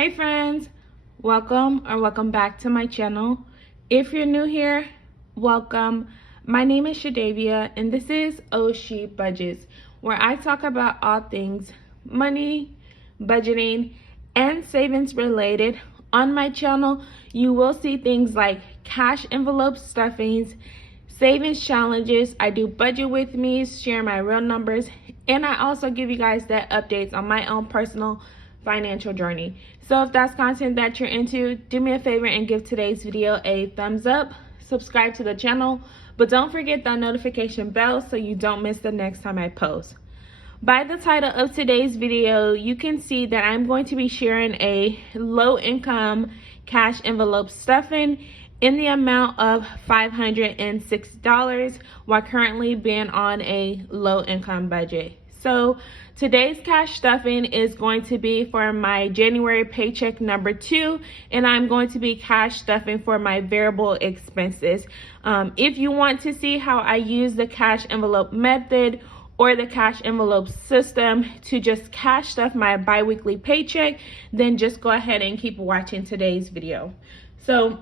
Hey friends, welcome back to my channel. If you're new here, welcome. My name is Shadavia and this is Oshi Budgets, where I talk about all things money, budgeting, and savings related. On my channel, you will see things like cash envelope stuffings, savings challenges. I do budget with me, share my real numbers, and I also give you guys that updates on my own personal financial journey. So if that's content that you're into, do me a favor and give today's video a thumbs up, subscribe to the channel, but don't forget that notification bell so you don't miss the next time I post. By the title of today's video, you can see that I'm going to be sharing a low income cash envelope stuffing in the amount of $506 while currently being on a low income budget. So today's cash stuffing is going to be for my January paycheck number 2, and I'm going to be cash stuffing for my variable expenses. If you want to see how I use the cash envelope method or the cash envelope system to just cash stuff my bi-weekly paycheck, then just go ahead and keep watching today's video. So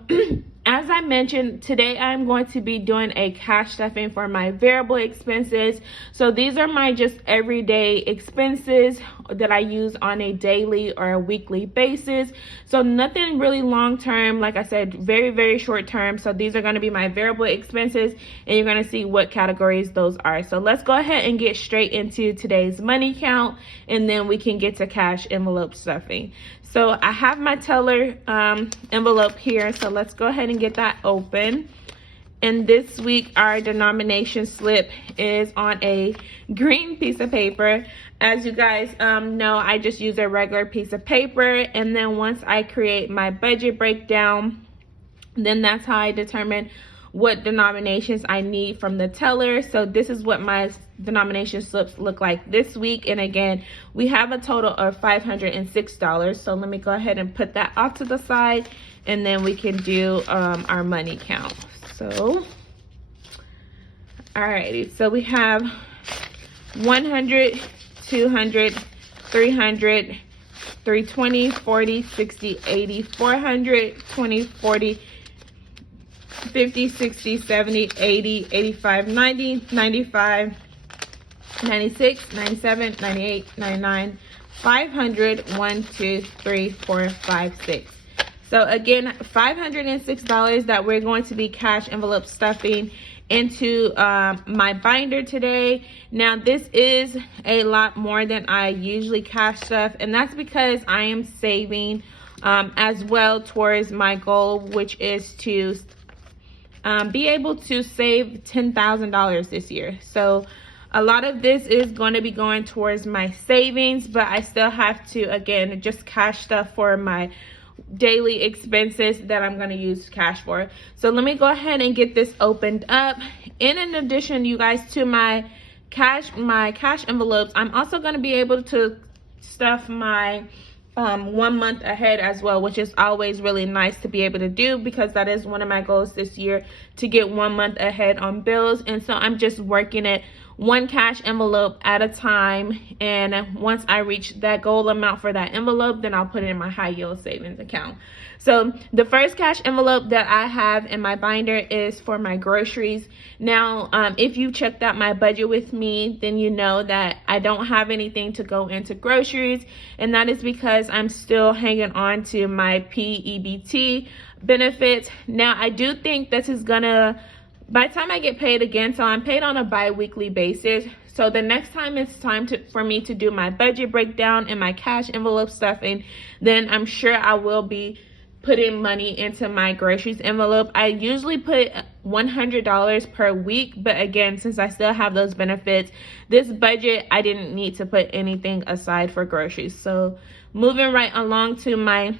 as I mentioned, today I'm going to be doing a cash stuffing for my variable expenses. So these are my just everyday expenses that I use on a daily or a weekly basis. So nothing really long term, like I said, very short term. So these are going to be my variable expenses, and you're going to see what categories those are. So let's go ahead and get straight into today's money count, and then we can get to cash envelope stuffing. So I have my teller envelope here, so let's go ahead and get that open. And this week our denomination slip is on a green piece of paper. As you guys know, I just use a regular piece of paper, and then once I create my budget breakdown, then that's how I determine what denominations I need from the teller. So this is what my denomination slips look like this week, and again we have a total of $506. So let me go ahead and put that off to the side, and then we can do our money count. So alrighty, so we have 100, 200, 300, 320, 40, 60, 80, 400, 20, 40, 50, 60, 70, 80, 85, 90, 95, 96, 97, 98, 99, 500, 1, 2, 3, 4, 5, 6. So again, $506 that we're going to be cash envelope stuffing into my binder today. Now this is a lot more than I usually cash stuff, and that's because I am saving as well towards my goal, which is to be able to save $10,000 this year. So a lot of this is going to be going towards my savings, but I still have to, again, just cash stuff for my daily expenses that I'm going to use cash for. So let me go ahead and get this opened up. And in addition, you guys, to my cash envelopes, I'm also going to be able to stuff my 1 month ahead as well, which is always really nice to be able to do, because that is one of my goals this year, to get 1 month ahead on bills. And so I'm just working it one cash envelope at a time, and once I reach that goal amount for that envelope, then I'll put it in my high yield savings account. So the first cash envelope that I have in my binder is for my groceries. Now if you checked out my budget with me, then you know that I don't have anything to go into groceries, and that is because I'm still hanging on to my PEBT benefits. Now I do think this is gonna, by the time I get paid again, so I'm paid on a bi-weekly basis, so the next time it's time for me to do my budget breakdown and my cash envelope stuffing, then I'm sure I will be putting money into my groceries envelope. I usually put $100 per week, but again, since I still have those benefits, this budget I didn't need to put anything aside for groceries. So moving right along to my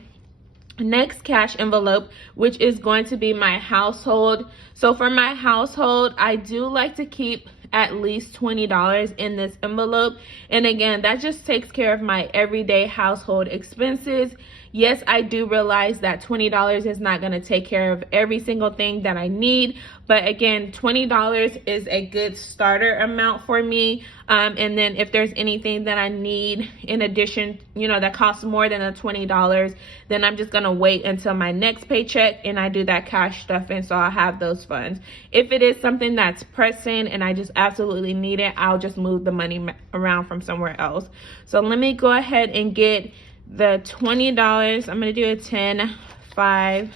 next cash envelope, which is going to be my household. So for my household, I do like to keep at least $20 in this envelope, and again, that just takes care of my everyday household expenses. Yes, I do realize that $20 is not going to take care of every single thing that I need, but again, $20 is a good starter amount for me. And then if there's anything that I need in addition, that costs more than the $20, then I'm just gonna wait until my next paycheck and I do that cash stuffing, so I'll have those funds. If it is something that's pressing and I just absolutely need it, I'll just move the money around from somewhere else. So let me go ahead and get the $20. I'm gonna do a 10, 5,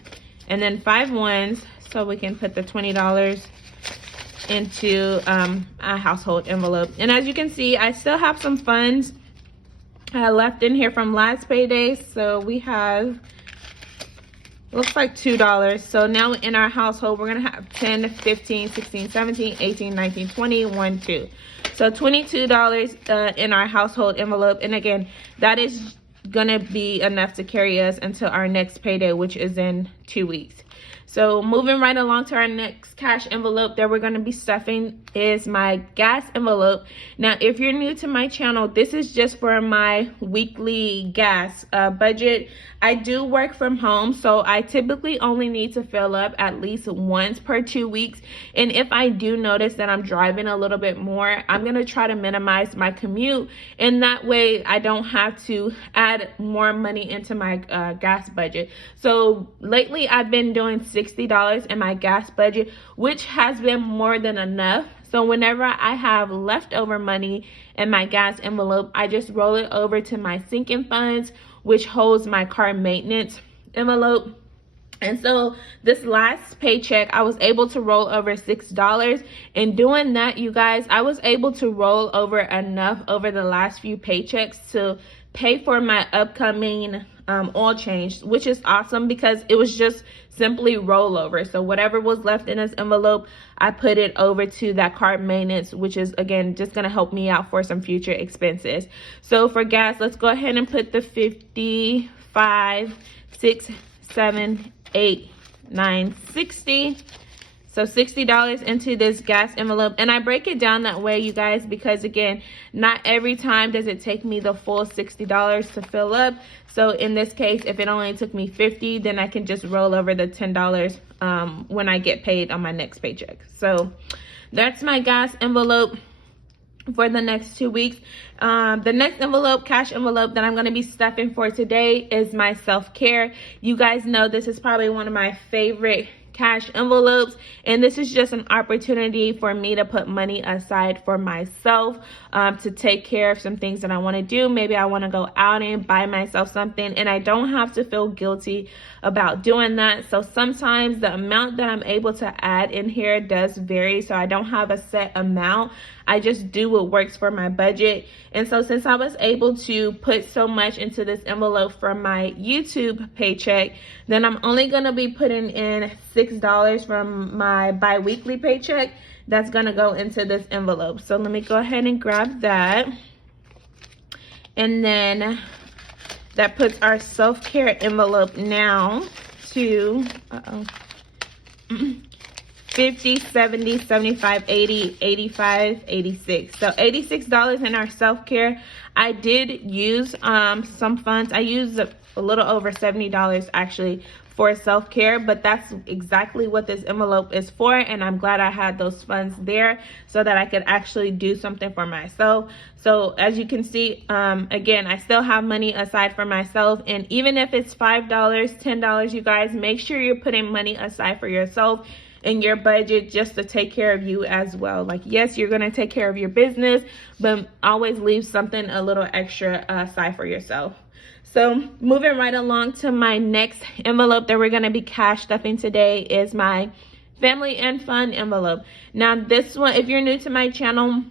and then 5 ones, so we can put the $20 into a household envelope. And as you can see, I still have some funds left in here from last payday. So we have, looks like $2. So now in our household, we're gonna have 10, 15, 16, 17, 18, 19, 20, 1, 2. So $22 in our household envelope. And again, that is gonna be enough to carry us until our next payday, which is in 2 weeks. So moving right along to our next cash envelope that we're going to be stuffing is my gas envelope. Now, if you're new to my channel, this is just for my weekly gas budget. I do work from home, so I typically only need to fill up at least once per 2 weeks. And if I do notice that I'm driving a little bit more, I'm going to try to minimize my commute. And that way I don't have to add more money into my gas budget. So lately I've been doing $60 in my gas budget, which has been more than enough. So whenever I have leftover money in my gas envelope, I just roll it over to my sinking funds, which holds my car maintenance envelope. And so this last paycheck, I was able to roll over $6. And doing that, you guys, I was able to roll over enough over the last few paychecks to pay for my upcoming oil change, which is awesome because it was just simply rollover. So whatever was left in this envelope, I put it over to that car maintenance, which is again just gonna help me out for some future expenses. So for gas, let's go ahead and put the 55, 6, 7, 8, 9, 60. So $60 into this gas envelope. And I break it down that way, you guys, because again, not every time does it take me the full $60 to fill up. So in this case, if it only took me $50, then I can just roll over the $10 when I get paid on my next paycheck. So that's my gas envelope for the next 2 weeks. The next envelope, cash envelope that I'm going to be stuffing for today is my self-care. You guys know this is probably one of my favorite cash envelopes, and this is just an opportunity for me to put money aside for myself, to take care of some things that I want to do. Maybe I want to go out and buy myself something, and I don't have to feel guilty about doing that. So sometimes the amount that I'm able to add in here does vary, so I don't have a set amount. I just do what works for my budget. And so since I was able to put so much into this envelope from my YouTube paycheck, then I'm only going to be putting in $6 from my bi-weekly paycheck. That's going to go into this envelope. So let me go ahead and grab that. And then that puts our self-care envelope now to 50, 70, 75, 80, 85, 86. So $86 in our self-care. I did use some funds. I used a little over $70 actually for self-care, but that's exactly what this envelope is for, and I'm glad I had those funds there so that I could actually do something for myself. So as you can see, again, I still have money aside for myself, and even if it's $5, $10, you guys, make sure you're putting money aside for yourself in your budget just to take care of you as well. Like, yes, you're gonna take care of your business, but always leave something a little extra aside for yourself. So moving right along to my next envelope that we're gonna be cash stuffing today is my family and fun envelope. Now this one, if you're new to my channel,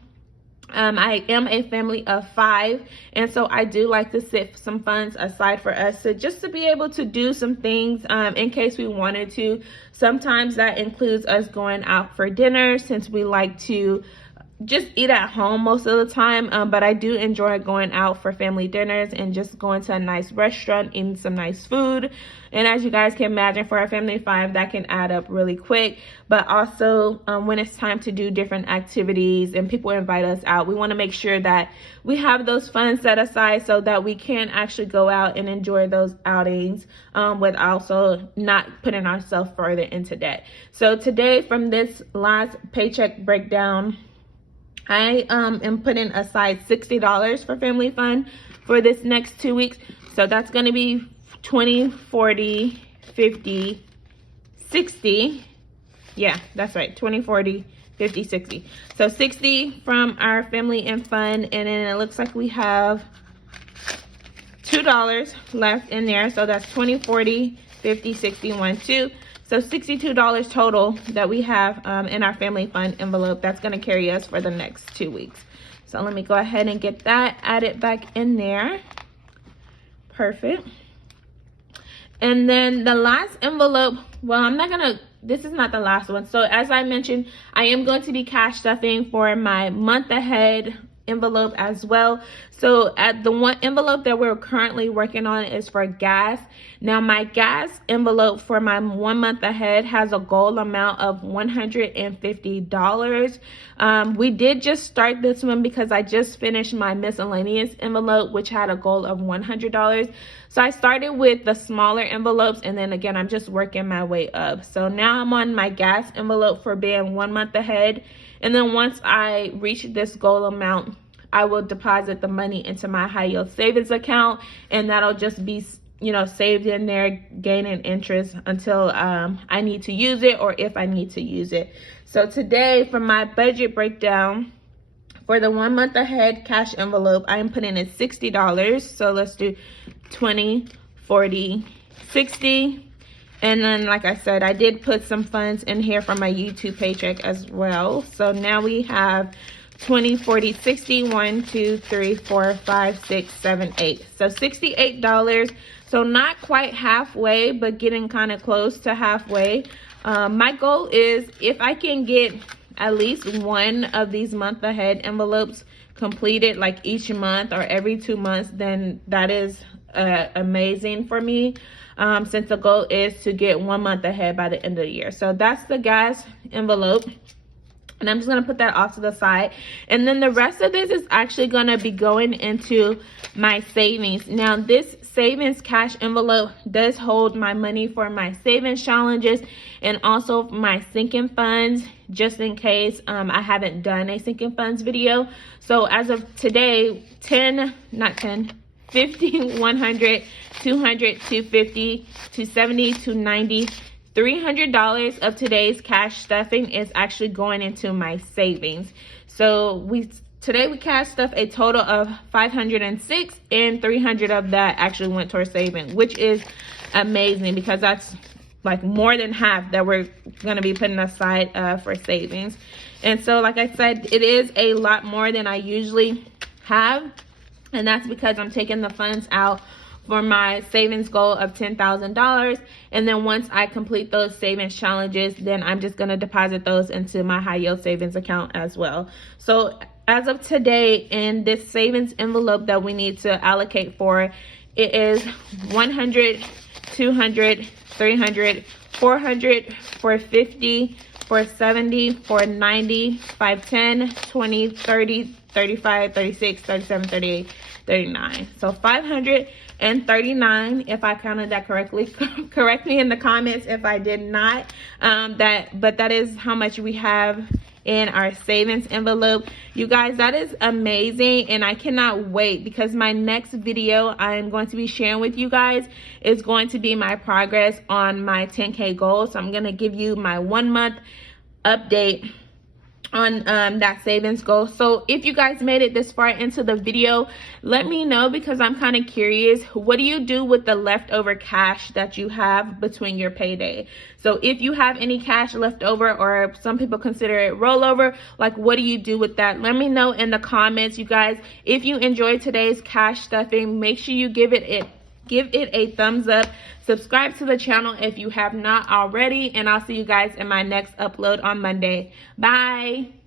I am a family of 5, and so I do like to set some funds aside for us to just to be able to do some things in case we wanted to. Sometimes that includes us going out for dinner, since we like to just eat at home most of the time, but I do enjoy going out for family dinners and just going to a nice restaurant, eating some nice food. And as you guys can imagine, for our family of 5, that can add up really quick. But also when it's time to do different activities and people invite us out, we want to make sure that we have those funds set aside so that we can actually go out and enjoy those outings with also not putting ourselves further into debt. So today, from this last paycheck breakdown, I am putting aside $60 for family fun for this next 2 weeks. So that's going to be 20, 40, 50, 60. Yeah, that's right. 20, 40, 50, 60. So 60 from our family and fun. And then it looks like we have $2 left in there. So that's 20, 40, 50, 60, 1, 2. So $62 total that we have in our family fund envelope. That's going to carry us for the next 2 weeks. So let me go ahead and get that added back in there. Perfect. And then the last envelope, well, I'm not going to, this is not the last one. So as I mentioned, I am going to be cash stuffing for my month ahead envelope as well. So at the one envelope that we're currently working on is for gas. Now my gas envelope for my 1 month ahead has a goal amount of $150. We did just start this one because I just finished my miscellaneous envelope, which had a goal of $100. So I started with the smaller envelopes, and then again I'm just working my way up. So now I'm on my gas envelope for being 1 month ahead. And then once I reach this goal amount, I will deposit the money into my high yield savings account, and that'll just be, you know, saved in there gaining interest until I need to use it, or if I need to use it. So today for my budget breakdown for the 1 month ahead cash envelope, I am putting in $60. So let's do 20, 40, 60. And then, like I said, I did put some funds in here from my YouTube paycheck as well. So now we have 20, 40, 60, 1, 2, 3, 4, 5, 6, 7, 8. So $68. So not quite halfway, but getting kind of close to halfway. My goal is if I can get at least one of these month ahead envelopes completed like each month or every 2 months, then that is amazing for me. Since the goal is to get 1 month ahead by the end of the year. So that's the gas envelope. And I'm just going to put that off to the side. And then the rest of this is actually going to be going into my savings. Now, this savings cash envelope does hold my money for my savings challenges and also my sinking funds, just in case I haven't done a sinking funds video. So as of today, 50, 100, 200, 250, 270, 290, $300 of today's cash stuffing is actually going into my savings. So today we cash stuffed a total of 506, and 300 of that actually went towards saving, which is amazing because that's like more than half that we're going to be putting aside for savings. And so like I said, it is a lot more than I usually have. And that's because I'm taking the funds out for my savings goal of $10,000. And then once I complete those savings challenges, then I'm just going to deposit those into my high yield savings account as well. So as of today, in this savings envelope that we need to allocate for, it is 100, 200, 300, 400, 450, 470, 490, 510, 20, 30, 35, 36, 37, 38, 39. So 539, if I counted that correctly. Correct me in the comments if I did not. But that is how much we have in our savings envelope. You guys, that is amazing, and I cannot wait because my next video I'm going to be sharing with you guys is going to be my progress on my 10K goal. So I'm going to give you my 1 month update on that savings goal. So if you guys made it this far into the video, let me know because I'm kind of curious. What do you do with the leftover cash that you have between your payday? So if you have any cash left over, or some people consider it rollover, like what do you do with that? Let me know in the comments, you guys. If you enjoyed today's cash stuffing, make sure you give it a thumbs up. Subscribe to the channel if you have not already, and I'll see you guys in my next upload on Monday. Bye.